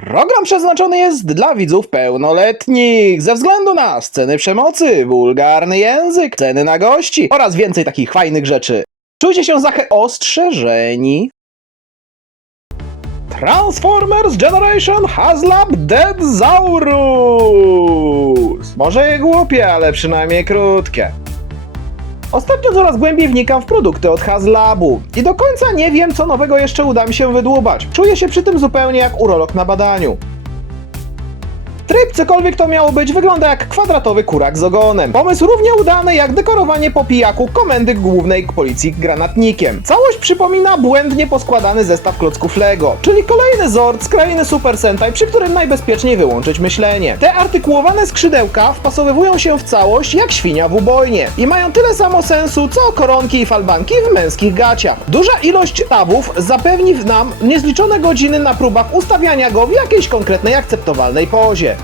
Program przeznaczony jest dla widzów pełnoletnich ze względu na sceny przemocy, wulgarny język, ceny na gości oraz więcej takich fajnych rzeczy. Czujcie się zachę ostrzeżeni. Transformers Generation Haslab Deadzaurus! Może głupie, ale przynajmniej krótkie. Ostatnio coraz głębiej wnikam w produkty od Haslabu i do końca nie wiem, co nowego jeszcze uda mi się wydłubać. Czuję się przy tym zupełnie jak urolog na badaniu. Tryb, cokolwiek to miało być, wygląda jak kwadratowy kurak z ogonem. Pomysł równie udany jak dekorowanie po pijaku komendy głównej policji granatnikiem. Całość przypomina błędnie poskładany zestaw klocków Lego, czyli kolejny Zord z krainy Super Sentai, przy którym najbezpieczniej wyłączyć myślenie. Te artykułowane skrzydełka wpasowywują się w całość jak świnia w ubojnie i mają tyle samo sensu, co koronki i falbanki w męskich gaciach. Duża ilość tabów zapewni nam niezliczone godziny na próbach ustawiania go w jakiejś konkretnej akceptowalnej pozie.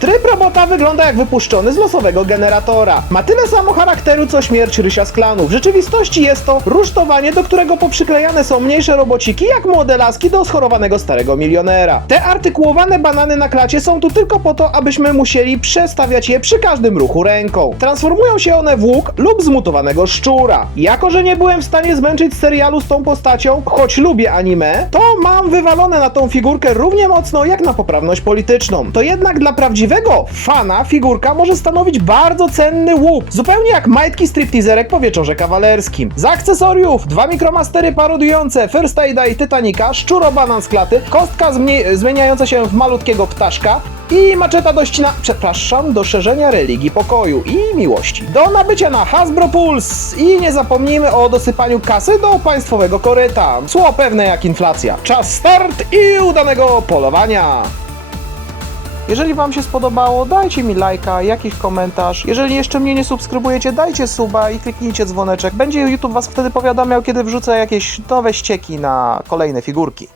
Tryb robota wygląda jak wypuszczony z losowego generatora. Ma tyle samo charakteru co śmierć Rysia z klanu. W rzeczywistości jest to rusztowanie, do którego poprzyklejane są mniejsze robociki, jak młode laski do schorowanego starego milionera. Te artykułowane banany na klacie są tu tylko po to, abyśmy musieli przestawiać je przy każdym ruchu ręką. Transformują się one w łuk lub zmutowanego szczura. Jako, że nie byłem w stanie zmęczyć serialu z tą postacią, choć lubię anime, to mam wywalone na tą figurkę równie mocno jak na poprawność polityczną. To jednak dla prawdziwego fana figurka może stanowić bardzo cenny łup, zupełnie jak majtki stripteaserek po wieczorze kawalerskim. Z akcesoriów dwa mikromastery parodujące First Aida i Titanica, szczuro-banan z klaty, kostka zmie- zmieniająca się w malutkiego ptaszka i maczeta do ścina... przepraszam, do szerzenia religii pokoju i miłości. Do nabycia na Hasbro Pulse i nie zapomnijmy o dosypaniu kasy do państwowego koryta. Sło pewne jak inflacja. Czas start i udanego polowania! Jeżeli Wam się spodobało, dajcie mi lajka, jakiś komentarz. Jeżeli jeszcze mnie nie subskrybujecie, dajcie suba i kliknijcie dzwoneczek. Będzie YouTube Was wtedy powiadamiał, kiedy wrzucę jakieś nowe ścieki na kolejne figurki.